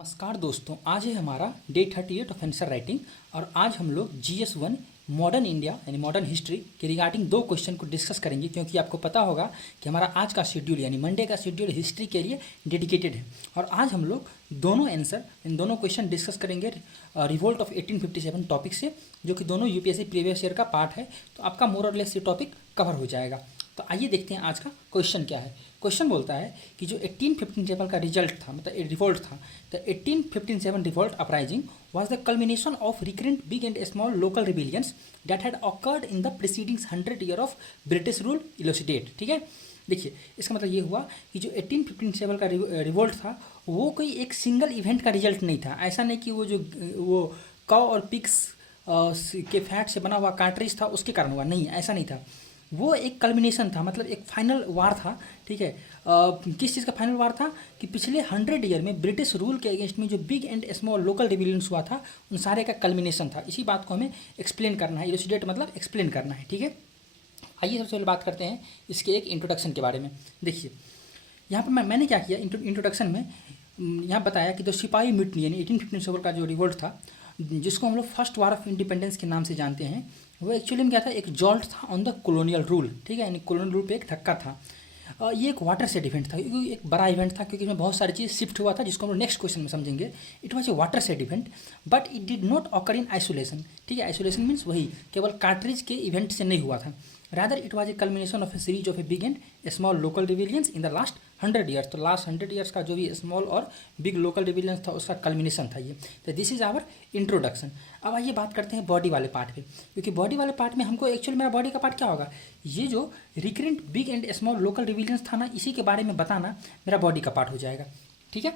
नमस्कार दोस्तों, आज है हमारा डे 38 ऑफ आंसर राइटिंग। और आज हम लोग GS1 मॉडर्न इंडिया यानी मॉडर्न हिस्ट्री के रिगार्डिंग दो क्वेश्चन को डिस्कस करेंगे, क्योंकि आपको पता होगा कि हमारा आज का शेड्यूल यानी मंडे का शेड्यूल हिस्ट्री के लिए डेडिकेटेड है। और आज हम लोग दोनों आंसर इन दोनों क्वेश्चन डिस्कस करेंगे रिवोल्ट ऑफ 1857 टॉपिक से, जो कि दोनों यूपीएससी प्रीवियस ईयर का पार्ट है। तो आपका मोर और लेस ये टॉपिक कवर हो जाएगा। तो आइए देखते हैं आज का क्वेश्चन क्या है। क्वेश्चन बोलता है कि जो 1857 का रिजल्ट था, मतलब रिवोल्ट था, the 1857 revolt uprising was the culmination of recurrent big and small local rebellions that had occurred in the preceding 100 year of British rule elucidate। ठीक है, देखिए इसका मतलब ये हुआ कि जो 1857 का रिवोल्ट था वो कोई एक सिंगल इवेंट का रिजल्ट नहीं था। ऐसा नहीं कि वो काउ और पिग्स के फैट से बना हुआ कार्ट्रिज था उसके कारण हुआ, नहीं, ऐसा नहीं था। वो एक कल्मिनेशन था, मतलब एक फाइनल वार था। ठीक है, किस चीज़ का फाइनल वार था कि पिछले 100 ईयर में ब्रिटिश रूल के अगेंस्ट में जो बिग एंड स्मॉल लोकल रिविलियंस हुआ था उन सारे का कल्मिनेशन था। इसी बात को हमें एक्सप्लेन करना है, इलुसिडेट मतलब एक्सप्लेन करना है। ठीक है, आइए सबसे पहले बात करते हैं इसके एक इंट्रोडक्शन के बारे में। देखिए यहाँ पर मैंने क्या किया इंट्रोडक्शन में, यहाँ बताया कि जो सिपाही म्यूटनी यानी 1857 का जो रिवोल्ट था, जिसको हम लोग फर्स्ट वार ऑफ इंडिपेंडेंस के नाम से जानते हैं, वो एक्चुअली में क्या था, एक जॉल्ट था ऑन द कॉलोनियल रूल। ठीक है, यानी कॉलोनियल रूल पे एक धक्का था। ये एक वाटर सेट इवेंट था, क्योंकि एक बड़ा इवेंट था, क्योंकि इसमें बहुत सारी चीज़ शिफ्ट हुआ था, जिसको हम लोग नेक्स्ट क्वेश्चन में समझेंगे। It was A water set event but it did not occur in isolation. ठीक है, आइसोलेशन मीन्स वही केवल कार्ट्रिज के इवेंट से नहीं हुआ था। Rather it was a culmination of a series of a big and small local rebellions in the last 100 years. तो लास्ट 100 ईयर्स का जो भी स्मॉल और बिग लोकल रिविलियंस था उसका कल्मिनेशन था ये। तो दिस इज आवर इंट्रोडक्शन। अब आइए बात करते हैं बॉडी वाले पार्ट पे, क्योंकि बॉडी वाले पार्ट में हमको एक्चुअली मेरा बॉडी का पार्ट क्या होगा, ये जो recurrent big and small local rebellions था ना, इसी के बारे में बताना मेरा बॉडी का पार्ट हो जाएगा। ठीक है,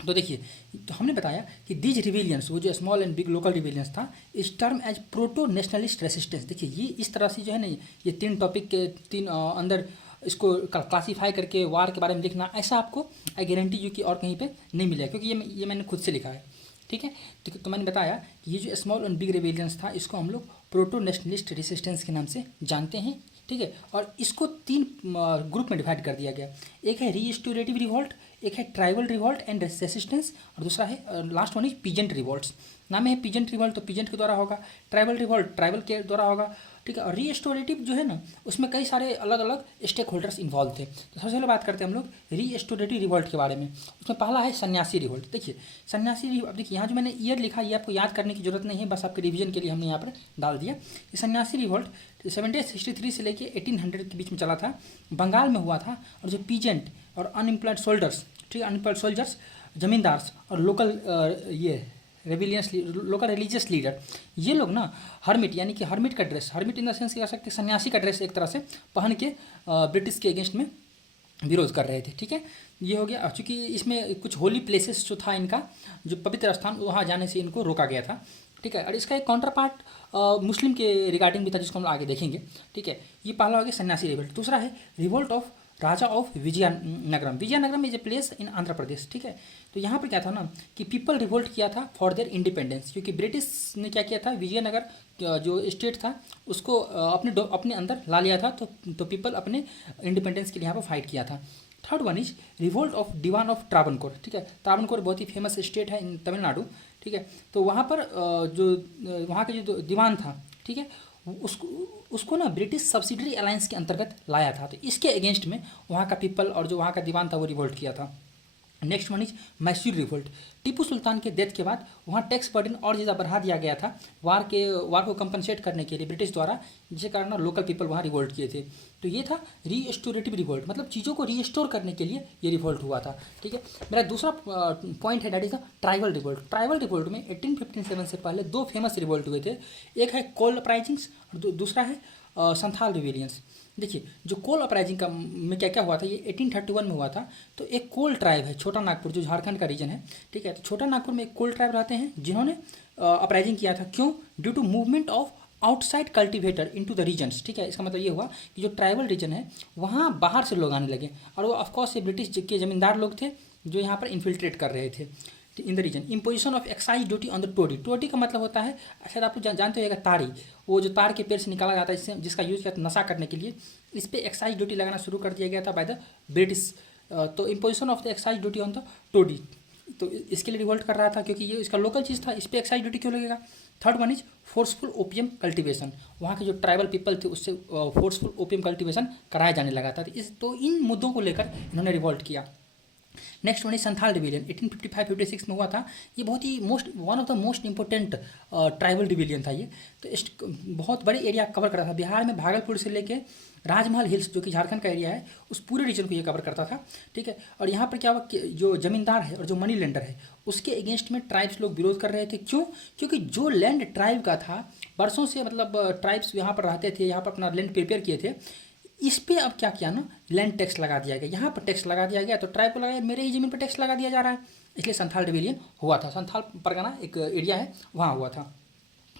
तो देखिए, तो हमने बताया कि दीज रिविलियंस, वो जो small and big local rebellions था, is term as proto nationalist resistance. देखिए ये इस तरह से जो है ना, ये तीन टॉपिक के तीन अंदर इसको क्लासीफाई करके वार के बारे में लिखना, ऐसा आपको आई गारंटी यू कि और कहीं पे नहीं मिलेगा, क्योंकि ये मैंने खुद से लिखा है। ठीक है, तो मैंने बताया कि ये जो स्मॉल एंड बिग रिविलियंस था, इसको हम लोग प्रोटो नेशनलिस्ट रेसिस्टेंस के नाम से जानते हैं। ठीक है, और इसको तीन ग्रुप में डिवाइड कर दिया गया। एक है रीस्टोरेटिव रिवॉल्ट, एक है ट्राइबल रिवॉल्ट एंड रेसिस्टेंस, और दूसरा है last one is peasant revolts. नाम है पीजेंट रिवॉल्ट तो पीजेंट के द्वारा होगा, ट्राइबल रिवॉल्ट ट्राइबल के द्वारा होगा। ठीक है, और रीस्टोरेटिव जो है ना, उसमें कई सारे अलग अलग स्टेक होल्डर्स इन्वॉल्व थे। तो सबसे पहले बात करते हैं हम लोग रीस्टोरेटिव रिवॉल्ट के बारे में। उसमें पहला है सन्यासी रिवॉल्ट। देखिए सन्यासी, अब देखिए यहाँ जो मैंने ईयर लिखा, ये आपको याद करने की जरूरत नहीं है, बस आपके रिवीजन के लिए हमने यहाँ पर डाल दिया। ये सन्यासी रिवॉल्ट 1763 से लेके 1800 के बीच में चला था, बंगाल में हुआ था। और जो पीजेंट और अनएम्प्लॉयड सोल्जर्स, ठीक है, अनएम्प्लॉयड सोल्जर्स, जमींदार्स और लोकल ये रेबिलियंस लोकल रिलीजियस लीडर, ये लोग ना हर्मिट यानी कि हर्मिट का dress, hermit in the sense कह सकते हैं सन्यासी का ड्रेस एक तरह से पहन के ब्रिटिश के अगेंस्ट में विरोध कर रहे थे। ठीक है, ये हो गया। चूँकि इसमें कुछ होली प्लेसेस जो था इनका, जो पवित्र स्थान, वहाँ जाने से इनको रोका गया था। ठीक है, और इसका एक काउंटर पार्ट मुस्लिम के रिगार्डिंग भी था, जिसको हम लोग आगे देखेंगे। ठीक है, ये पहला हो गया सन्यासी रिवोल्ट। दूसरा है रिवोल्ट ऑफ राजा of Vizianagaram. Vizianagaram is a place in Andhra Pradesh. ठीक है, तो यहाँ पर क्या था ना कि पीपल रिवोल्ट किया था फॉर देयर इंडिपेंडेंस, क्योंकि ब्रिटिश ने क्या किया था, विजयनगर जो स्टेट था उसको अपने अंदर ला लिया था। तो पीपल अपने इंडिपेंडेंस के लिए यहाँ पर फाइट किया था। Third one is revolt of Diwan of Travancore. ठीक है, त्रावणकोर बहुत ही फेमस स्टेट है इन तमिलनाडु। ठीक है, तो वहाँ पर जो वहाँ के जो दीवान था, ठीक है, उसको ना ब्रिटिश सब्सिडरी अलायंस के अंतर्गत लाया था। तो इसके अगेंस्ट में वहाँ का पीपल और जो वहाँ का दीवान था वो रिवोल्ट किया था। Next one is Mysore revolt. Tipu Sultan के डेथ के बाद वहाँ टैक्स बर्डन और ज़्यादा बढ़ा दिया गया था वार को कंपनसेट करने के लिए ब्रिटिश द्वारा, जिसके कारण लोकल पीपल वहाँ रिवोल्ट किए थे। तो ये था रीस्टोरेटिव रिवोल्ट, मतलब चीज़ों को रीस्टोर करने के लिए ये रिवोल्ट हुआ था। ठीक है, मेरा दूसरा पॉइंट है, that is the tribal revolt. Tribal revolt में 1857 से पहले दो फेमस रिवोल्ट हुए थे। एक है कोल अपराइजिंग्स और दूसरा है संथाल रिविलियंस। देखिए जो कोल अपराइजिंग का में क्या क्या हुआ था, ये 1831 में हुआ था। तो एक कोल ट्राइब है छोटा नागपुर, जो झारखंड का रीजन है। ठीक है, तो छोटा नागपुर में एक कोल ट्राइब रहते हैं जिन्होंने अपराइजिंग किया था। क्यों? Due to movement of outside cultivator into the regions. ठीक है, इसका मतलब ये हुआ कि जो ट्राइबल रीजन है वहाँ बाहर से लोग आने लगे, और वो ऑफकोर्स ये ब्रिटिश के ज़मींदार लोग थे जो यहाँ पर इन्फिल्ट्रेट कर रहे थे in the region. Imposition of excise duty on the toddy. Toddy का मतलब होता है, शायद आप लोग जानते होगा, ताड़ी, वो जो तार के पेड़ से निकाला जाता है, जिसका यूज़ किया नशा करने के लिए। इस पर एक्साइज ड्यूटी लगाना शुरू कर दिया गया था बाय द ब्रिटिश। तो imposition of the excise duty on the toddy, तो इसके लिए रिवोल्ट कर रहा था क्योंकि ये इसका लोकल चीज़ था, इस पर एक्साइज ड्यूटी क्यों लगेगा। Third one is forceful opium cultivation, वहाँ के जो ट्राइबल पीपल थे उससे फोर्सफुल ओपियम कल्टीवेशन कराया जाने लगा था। तो इन मुद्दों को लेकर इन्होंने रिवोल्ट किया। Next one is Santhal rebellion 1855-56 में हुआ था। ये बहुत ही one of the most important tribal rebellion था ये। तो बहुत बड़े एरिया कवर कर रहा था, बिहार में भागलपुर से लेके राजमहल हिल्स जो कि झारखंड का एरिया है उस पूरे रीजन को ये कवर करता था, ठीक है। और यहाँ पर क्या हुआ कि जो जमींदार है और जो मनी लेंडर है उसके अगेंस्ट में ट्राइब्स लोग विरोध कर रहे थे। क्यों? क्योंकि जो लैंड ट्राइब का था बरसों से, मतलब ट्राइब्स यहाँ पर रहते थे, यहाँ पर अपना लैंड प्रिपेयर किए थे, इस पे अब क्या किया ना, लैंड टैक्स लगा दिया गया, यहाँ पर टैक्स लगा दिया गया, तो ट्राइब को लगा मेरे ही ज़मीन पर टैक्स लगा दिया जा रहा है, इसलिए संथाल रिविलियन हुआ था। संथाल परगना एक एरिया है, वहाँ हुआ था।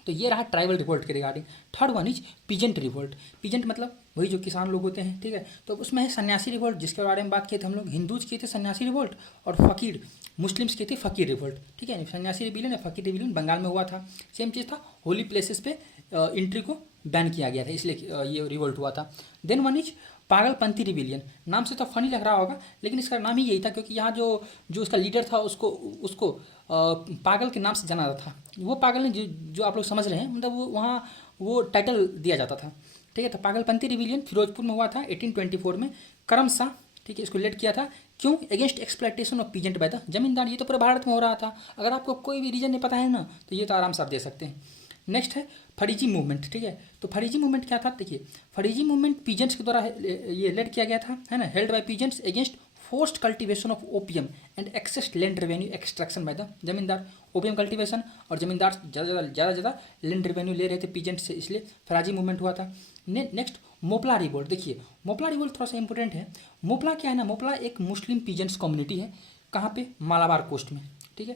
तो ये रहा ट्राइबल रिवोल्ट के regarding. Third one is peasant revolt. Peasant मतलब वही जो किसान लोग होते हैं, ठीक है। तो उसमें है सन्यासी रिवोल्ट, जिसके बारे में बात किए थे हम लोग। हिंदूज किए थे सन्यासी रिवोल्ट और फकीर मुस्लिम्स किए थे फकीर रिवोल्ट, ठीक है। सन्यासी रिविलियन या फकीर रिविलियन बंगाल में हुआ था। सेम चीज़ था, होली प्लेसेस पे एंट्री को बैन किया गया था, इसलिए ये रिवोल्ट हुआ था। Then one is Pagalpanthi rebellion. नाम से तो फनी लग रहा होगा लेकिन इसका नाम ही यही था क्योंकि यहाँ जो जो उसका लीडर था उसको उसको पागल के नाम से जाना जाता था। वो पागल ने जो आप लोग समझ रहे हैं, मतलब वो वहाँ वो टाइटल दिया जाता था, ठीक है। तो पागलपंथी रिविलियन फिरोजपुर में हुआ था 1824 में। करम शाह, ठीक है, इसको लेड किया था। क्यों? Against exploitation of peasant bye the जमींदार। ये तो पूरे भारत में हो रहा था, अगर आपको कोई भी रीजन नहीं पता है ना तो ये तो आराम से आप दे सकते हैं। नेक्स्ट है फरीजी मूवमेंट, ठीक है। तो फरीजी मूवमेंट क्या था? देखिए, फरीजी मूवमेंट पीजेंट्स के द्वारा ये लेड किया गया था, है ना, held by peasants against forced cultivation of opium and excess land revenue extraction by the zamindar. Opium cultivation और जमींदार ज़्यादा लैंड रेवेन्यू ले रहे थे पीजेंट्स से, इसलिए फराजी मूवमेंट हुआ था। Next Moplah revolt. देखिए, मोपला रिवोल्ट थोड़ा सा इंपॉर्टेंट है। मोपला क्या है ना, मोपला एक मुस्लिम पीजेंट्स कम्युनिटी है। कहाँ पे? मालाबार कोस्ट में, ठीक है।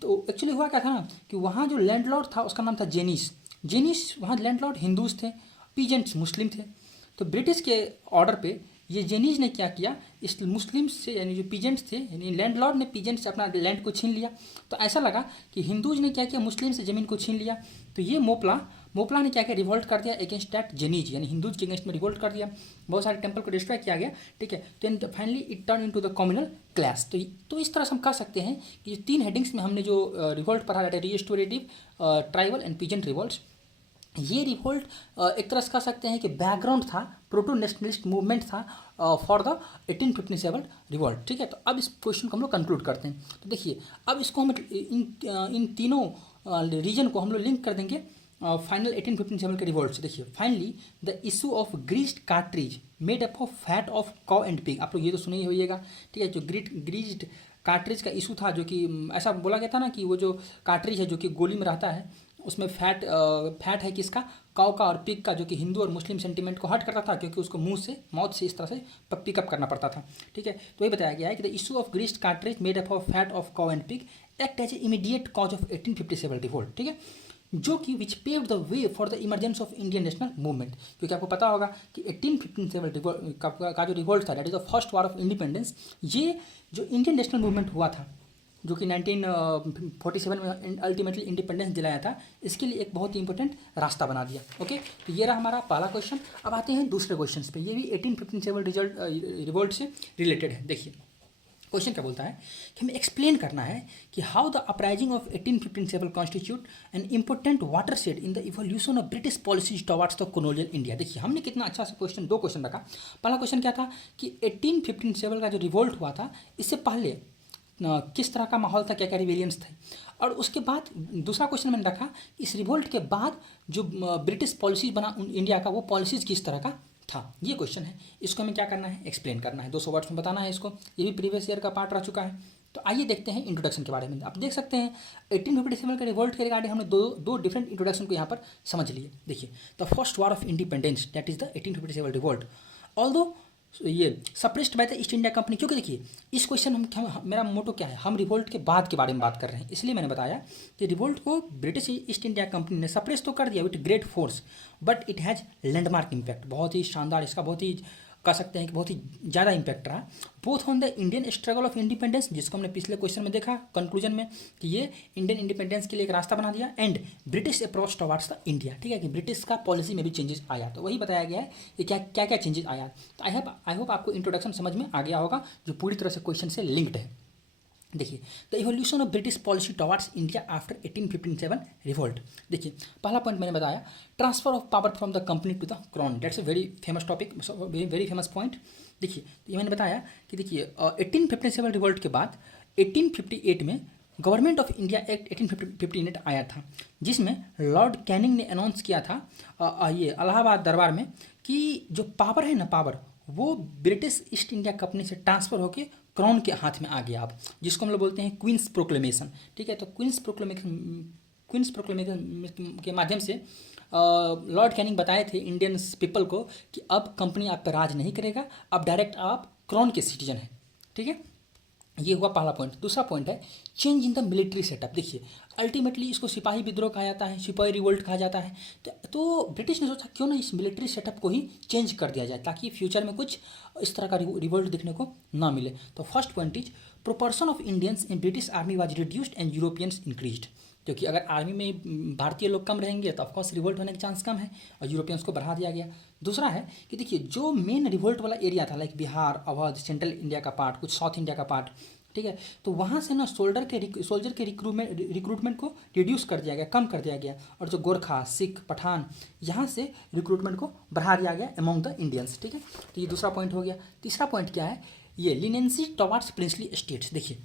तो एक्चुअली हुआ क्या था ना कि वहाँ जो लैंडलॉर्ड था उसका नाम था जेनिस। जेनिस, वहाँ लैंडलॉर्ड हिंदूज थे, पीजेंट्स मुस्लिम थे। तो ब्रिटिश के ऑर्डर पे ये जेनीज ने क्या किया, इस मुस्लिम्स से, यानी जो पीजेंट्स थे, यानी लैंडलॉर्ड ने पीजेंट्स से अपना लैंड को छीन लिया। तो ऐसा लगा कि हिंदूज ने क्या किया, मुस्लिम से ज़मीन को छीन लिया। तो ये मोपला ने क्या किया, रिवोल्ट कर दिया अगेंस्ट दैट जेनीज, यानी हिंदूज के अगेंस्ट में रिवोल्ट कर दिया। बहुत सारे टेम्पल को डिस्ट्रॉय किया गया, ठीक है। तो finally it turn into the communal clash. तो इस तरह से हम कह सकते हैं कि 3 हेडिंग्स में हमने जो रिवोल्ट पढ़ा है, रीस्टोरेटिव, ट्राइबल एंड पीजेंट रिवोल्ट्स। ये रिवोल्ट एक तरह से कह सकते हैं कि बैकग्राउंड था, प्रोटो नेशनलिस्ट मूवमेंट था फॉर द 1857 रिवोल्ट, ठीक है। तो अब इस क्वेश्चन को हम लोग कंक्लूड करते हैं। तो देखिए, अब इसको हम इन तीनों रीजन को हम लोग लिंक कर देंगे फाइनल 1857 के रिवोल्ट से। देखिए, finally the issue of greased cartridge made up of fat of cow and pig. आप लोग ये तो सुने ही होइएगा, ठीक है। जो ग्रीस्ड कार्ट्रिज का इशू था, जो कि ऐसा बोला गया था ना कि वो जो कार्ट्रिज है जो कि गोली में रहता है, उसमें फैट है किसका, काउ का और पिग का, जो कि हिंदू और मुस्लिम सेंटीमेंट को हर्ट करता था क्योंकि उसको मुंह से, माउथ से इस तरह से पिकअप करना पड़ता था, ठीक है। तो ये बताया गया है कि the issue of greased cartridge made up of fat of cow and pig act as a immediate cause of 1857 revolt, ठीक है, जो कि which paved the way for the emergence of Indian national movement. क्योंकि आपको पता होगा कि 1857 का जो रिवोल्ट था, that is the first war of independence. ये जो इंडियन नेशनल मूवमेंट हुआ था, जो कि 1947 में अल्टीमेटली इंडिपेंडेंस दिलाया था, इसके लिए एक बहुत ही इंपॉर्टेंट रास्ता बना दिया। ओके, तो ये रहा हमारा पहला क्वेश्चन। अब आते हैं दूसरे क्वेश्चन पे, ये भी 1857 रिवोल्ट से रिलेटेड है। देखिए, क्वेश्चन क्या बोलता है कि हमें एक्सप्लेन करना है कि how the uprising of 1857 constitute an important water shade in the evolution of British policies towards the colonial India. देखिए, हमने कितना अच्छा सा क्वेश्चन, 2 क्वेश्चन रखा। पहला क्वेश्चन क्या था कि 1857 का जो रिवोल्ट हुआ था, इससे पहले किस तरह का माहौल था, क्या क्या रिवेलियंस थे। और उसके बाद दूसरा क्वेश्चन मैंने रखा, इस रिवोल्ट के बाद जो ब्रिटिश पॉलिसीज बना इंडिया का, वो पॉलिसीज किस तरह का था। ये क्वेश्चन है, इसको हमें क्या करना है, एक्सप्लेन करना है, 200 वर्ड्स में बताना है इसको। ये भी प्रीवियस ईयर का पार्ट रह चुका है। तो आइए देखते हैं इंट्रोडक्शन के बारे में। आप देख सकते हैं 1857 के रिवोल्ट के रिगार्डिंग हमने दो डिफरेंट इंट्रोडक्शन को यहाँ पर समझ लिए। देखिए, the first war of independence, that is the 1857 revolt. Although ये suppressed by the East India Company, क्योंकि देखिए इस क्वेश्चन मेरा मोटो क्या है, हम रिवोल्ट के बाद के बारे में बात कर रहे हैं, इसलिए मैंने बताया कि रिवोल्ट को ब्रिटिश ईस्ट इंडिया कंपनी ने सप्रेस तो कर दिया with great force, but it has landmark impact. बहुत ही शानदार, इसका बहुत ही कह सकते हैं कि बहुत ही ज़्यादा इंपैक्ट रहा, both on the Indian struggle of independence, जिसको हमने पिछले क्वेश्चन में देखा कंक्लूजन में कि ये इंडियन इंडिपेंडेंस के लिए एक रास्ता बना दिया, and British approach towards the India, ठीक है, कि ब्रिटिश का पॉलिसी में भी चेंजेस आया। तो वही बताया गया है कि क्या क्या चेंजेस आया। तो आई होप आपको इंट्रोडक्शन समझ में आ गया होगा, जो पूरी तरह से क्वेश्चन से लिंक्ड है। देखिए, the evolution of British policy towards India after 1857 revolt. देखिए, पहला पॉइंट मैंने बताया, transfer of power from the company to the crown, that's a very famous topic, very famous point. देखिए, तो ये मैंने बताया कि देखिए 1857 रिवोल्ट के बाद 1858 में गवर्नमेंट ऑफ इंडिया एक्ट 1858 आया था, जिसमें लॉर्ड कैनिंग ने अनाउंस किया था ये इलाहाबाद दरबार में कि जो पावर है ना, पावर वो ब्रिटिश ईस्ट इंडिया कंपनी से ट्रांसफ़र होकर क्राउन के हाथ में आ गया अब, जिसको हम लोग बोलते हैं क्वींस प्रोक्लेमेशन। ठीक है, तो क्वींस प्रोक्लेमेशन के माध्यम से लॉर्ड कैनिंग बताए थे इंडियन पीपल को कि अब कंपनी आप पर राज नहीं करेगा, अब डायरेक्ट आप क्राउन के सिटीजन हैं। ठीक है, ये हुआ पहला पॉइंट। दूसरा पॉइंट है change in the military setup. देखिए, अल्टीमेटली इसको सिपाही विद्रोह कहा जाता है, सिपाही रिवोल्ट कहा जाता है। तो ब्रिटिश ने सोचा क्यों ना इस मिलिट्री सेटअप को ही चेंज कर दिया जाए, ताकि फ्यूचर में कुछ इस तरह का रिवोल्ट देखने को ना मिले। तो first point is proportion of Indians in British army was reduced and Europeans increased. क्योंकि अगर आर्मी में भारतीय लोग कम रहेंगे तो ऑफकोर्स रिवोल्ट होने के चांस कम है, और यूरोपियंस को बढ़ा दिया गया। दूसरा है कि देखिए, जो मेन रिवोल्ट वाला एरिया था, like Bihar, Awadh, central India का पार्ट, कुछ साउथ इंडिया का पार्ट, ठीक है, तो वहाँ से ना सोल्जर के रिक्रूटमेंट को रिड्यूस कर दिया गया, कम कर दिया गया, और जो गोरखा, सिख, पठान, यहाँ से रिक्रूटमेंट को बढ़ा दिया गया अमंग द इंडियंस। ठीक है, तो ये दूसरा पॉइंट हो गया। तीसरा पॉइंट क्या है, ये लीनेंसी टुवर्ड्स प्रिंसली स्टेट्स। देखिए,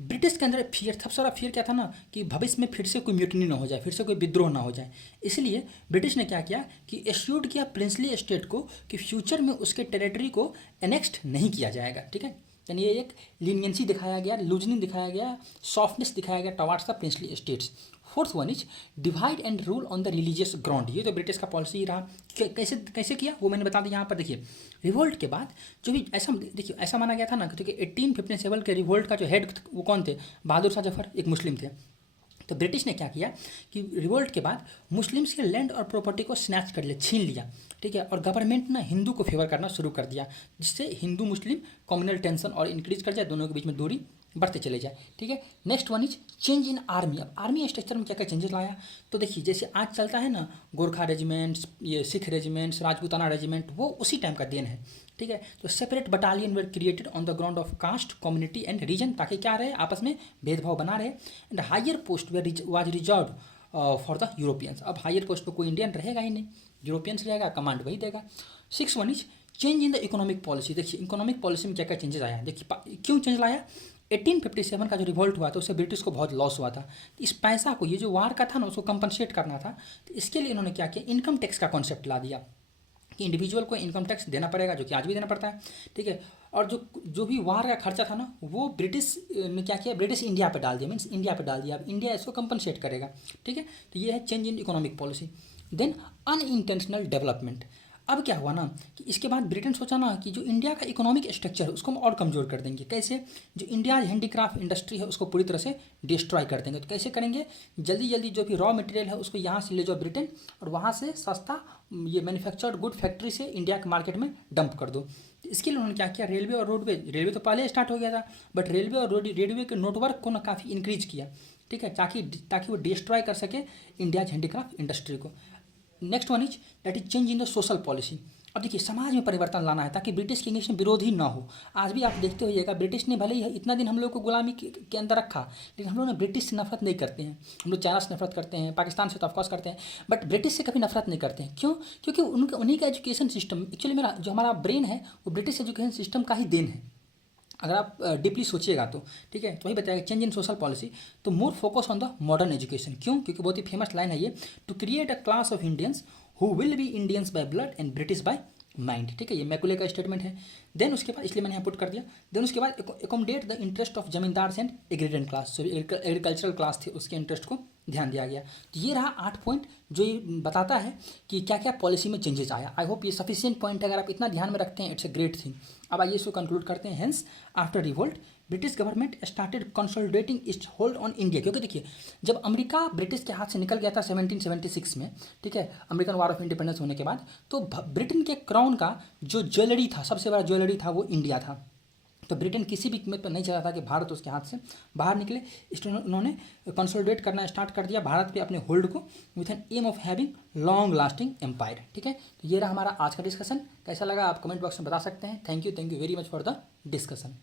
ब्रिटिश के अंदर फियर, सबसे सारा फियर क्या था ना, कि भविष्य में फिर से कोई म्यूटनी ना हो जाए, फिर से कोई विद्रोह ना हो जाए। इसलिए ब्रिटिश ने क्या किया कि एश्योर्ड किया प्रिंसली स्टेट को कि फ्यूचर में उसके टेरिटरी को एनेक्स्ट नहीं किया जाएगा। ठीक है, यानी ये एक लीनियंसी दिखाया गया, लूजनिंग दिखाया गया, सॉफ्टनेस दिखाया गया towards the princely states. Fourth one is divide and rule on the religious ground. ये तो ब्रिटिश का पॉलिसी रहा। कैसे कैसे किया वो मैंने बता दिया यहाँ पर। देखिए, रिवोल्ट के बाद जो भी ऐसा, देखिए ऐसा माना गया था ना कि 1857 के रिवोल्ट का जो हेड वो कौन थे, बहादुर शाह जफर, एक मुस्लिम थे। तो ब्रिटिश ने क्या किया कि रिवोल्ट के बाद मुस्लिम्स के लैंड और प्रॉपर्टी को स्नैच कर लिया, छीन लिया। ठीक है, और गवर्नमेंट ना हिंदू को फेवर करना शुरू कर दिया, जिससे हिंदू मुस्लिम कम्युनल टेंशन और इंक्रीज कर जाए, दोनों के बीच में दूरी बढ़ते चले जाए। ठीक है, next one is change in army. अब आर्मी स्ट्रक्चर में क्या क्या चेंजेस लाया, तो देखिए जैसे आज चलता है ना गोरखा रेजिमेंट्स, ये सिख रेजिमेंट्स, राजपूताना रेजिमेंट, वो उसी टाइम का देन है। ठीक है, तो separate battalion were created on the ground of caste, community and region, ताकि क्या रहे, आपस में भेदभाव बना रहे। And higher post were was reserve for the Europeans. अब हायर पोस्ट पर कोई इंडियन रहेगा ही नहीं, यूरोपियंस रहेगा, कमांड वही देगा। Six one is change in the economic policy. देखिए, इकोनॉमिक पॉलिसी में क्या क्या चेंजेस आया, देखिए क्यों चेंज लाया। 1857 का जो रिवोल्ट हुआ था उससे ब्रिटिश को बहुत लॉस हुआ था। तो इस पैसा को, ये जो वार का था ना, उसको कंपनसेट करना था। तो इसके लिए इन्होंने क्या किया, इनकम टैक्स का कॉन्सेप्ट ला दिया कि इंडिविजुअल को इनकम टैक्स देना पड़ेगा, जो कि आज भी देना पड़ता है। ठीक है, और जो भी वार का खर्चा था ना, वो ब्रिटिश ने क्या किया, ब्रिटिश इंडिया पे डाल दिया, मीन्स इंडिया पे डाल दिया। अब इंडिया इसको कंपनसेट करेगा। ठीक है, तो ये है change in economic policy. Then unintentional development. अब क्या हुआ ना कि इसके बाद ब्रिटेन सोचा ना कि जो इंडिया का इकोनॉमिक स्ट्रक्चर है उसको हम और कमज़ोर कर देंगे। कैसे, जो इंडिया हैंडीक्राफ्ट इंडस्ट्री है उसको पूरी तरह से डिस्ट्रॉय कर देंगे। तो कैसे करेंगे, जल्दी जल्दी जो भी रॉ मटेरियल है उसको यहाँ से ले जाओ ब्रिटेन, और वहाँ से सस्ता ये मैन्युफैक्चर्ड गुड फैक्ट्री से इंडिया के मार्केट में डंप कर दो। तो इसके लिए उन्होंने क्या किया, रेलवे और रोडवेज, रेलवे तो पहले स्टार्ट हो गया था, बट रेलवे और रेलवे के नेटवर्क को ना काफ़ी इंक्रीज किया। ठीक है, ताकि वो डिस्ट्रॉय कर सके इंडिया हैंडीक्राफ्ट इंडस्ट्री को। Next one is that is change in the social policy. अब देखिए, समाज में परिवर्तन लाना है ताकि ब्रिटिश के इंग्लिश में विरोध ही ना हो। आज भी आप देखते होइएगा, ब्रिटिश ने भले ही इतना दिन हम लोग को गुलामी के अंदर रखा, लेकिन हम लोग ना ब्रिटिश से नफरत नहीं करते हैं। हम लोग चाइना से नफरत करते हैं, पाकिस्तान से तो ऑफकोर्स करते हैं, बट ब्रिटिश से कभी नफरत नहीं करते हैं। क्यों, क्योंकि उन्हीं का एजुकेशन सिस्टम, एक्चुअली मेरा जो हमारा ब्रेन है वो ब्रिटिश एजुकेशन सिस्टम का ही देन है, अगर आप डीपली सोचिएगा तो। ठीक है, तो वही बताएगा चेंज इन सोशल पॉलिसी। तो more focus on the modern education. क्यों, क्योंकि बहुत ही फेमस लाइन है ये, to create a class of Indians who will be Indians by blood and British by mind. ठीक है, ये मैकुले का स्टेटमेंट है। देन उसके बाद, इसलिए मैंने यहाँ पुट कर दिया, देन उसके बाद एकोमोडेट द इंटरेस्ट ऑफ जमींदार एंड एग्रीडेंट क्लास, जो एग्रीकल्चरल क्लास थे उसके इंटरेस्ट को ध्यान दिया गया। तो ये रहा 8 पॉइंट जो ये बताता है कि क्या क्या पॉलिसी में चेंजेस आया। आई होप ये सफिशिएंट पॉइंट है, अगर आप इतना ध्यान में रखते हैं इट्स अ ग्रेट थिंग। अब आइए इसको कंक्लूड करते हैं। Hence after revolt British government started consolidating it's hold on India. क्योंकि देखिए, जब अमेरिका ब्रिटिश के हाथ से निकल गया था 1776 में, ठीक है, अमेरिकन वार ऑफ इंडिपेंडेंस होने के बाद, तो ब्रिटेन के क्राउन का जो ज्वेलरी था, सबसे बड़ा ज्वेलरी था, वो इंडिया था। तो ब्रिटेन किसी भी कीमत पर नहीं चाहता था कि भारत उसके हाथ से बाहर निकले, इसलिए उन्होंने कंसोलिडेट करना स्टार्ट कर दिया भारत पे अपने होल्ड को, with an aim of having long lasting empire. ठीक है, तो ये रहा हमारा आज का डिस्कशन। कैसा लगा आप कमेंट बॉक्स में बता सकते हैं। Thank you very much for the discussion.